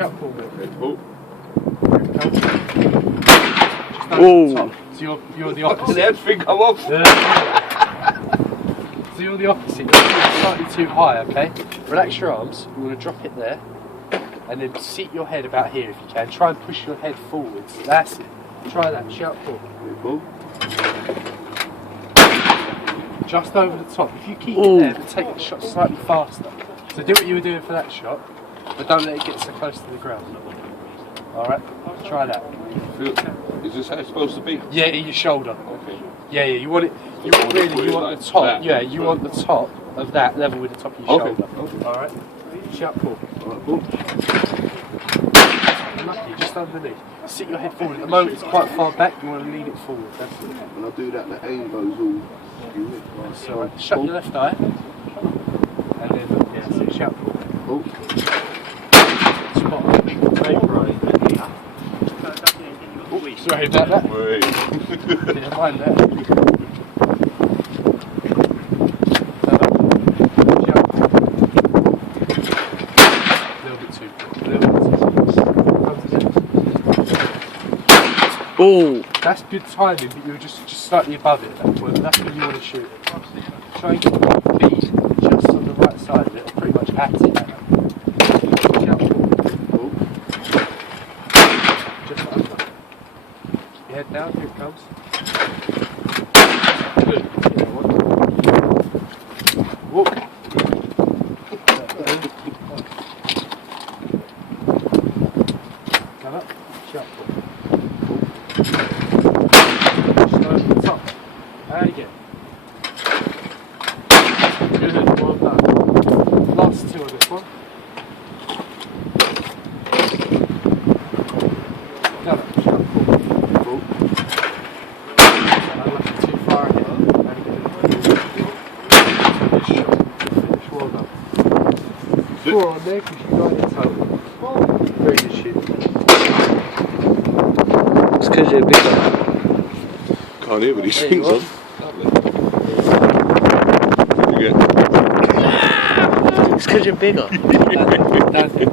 shout for me. Oh. Oh. So you're the opposite. Did everything come off? So you're the opposite. You're slightly too high, okay? Relax your arms. You want to drop it there. And then seat your head about here if you can. Try and push your head forwards. That's it. Try that. Shout forward. Just over the top. If you keep it there, but take the shot slightly faster. So do what you were doing for that shot, but don't let it get so close to the ground. Alright? Try that. Is this how it's supposed to be? Yeah, in your shoulder. Okay. Yeah, you want it. You want the top. That. Yeah, you want the top of that level with the top of your shoulder. Okay. Alright? Shout pull. Alright, pull. Lucky, just underneath. Sit your head forward. At the moment it's quite far back, you want to lean it forward. That's it. When I do that, the aim goes all. So shut your left eye. And then, yeah, so shout pull. Oh. Spot on. Oh, sorry about that. Didn't mind that. Oh, that's good timing, but you're just slightly above it at that point. That's when you want to shoot it. Try and get the bead just on the right side of it, pretty much at it. Just under. Your head down, here it comes. Good. Walk. Come up. Shut. Just over the top. And again. Good, well done. Last two on this one. Come up. Shut. Cool. Too far ahead. Finish. Well done. 4 on there because you got it total. Very good shit. it's because you're bigger. Can't hear what these things on. It's because you're bigger. That's it.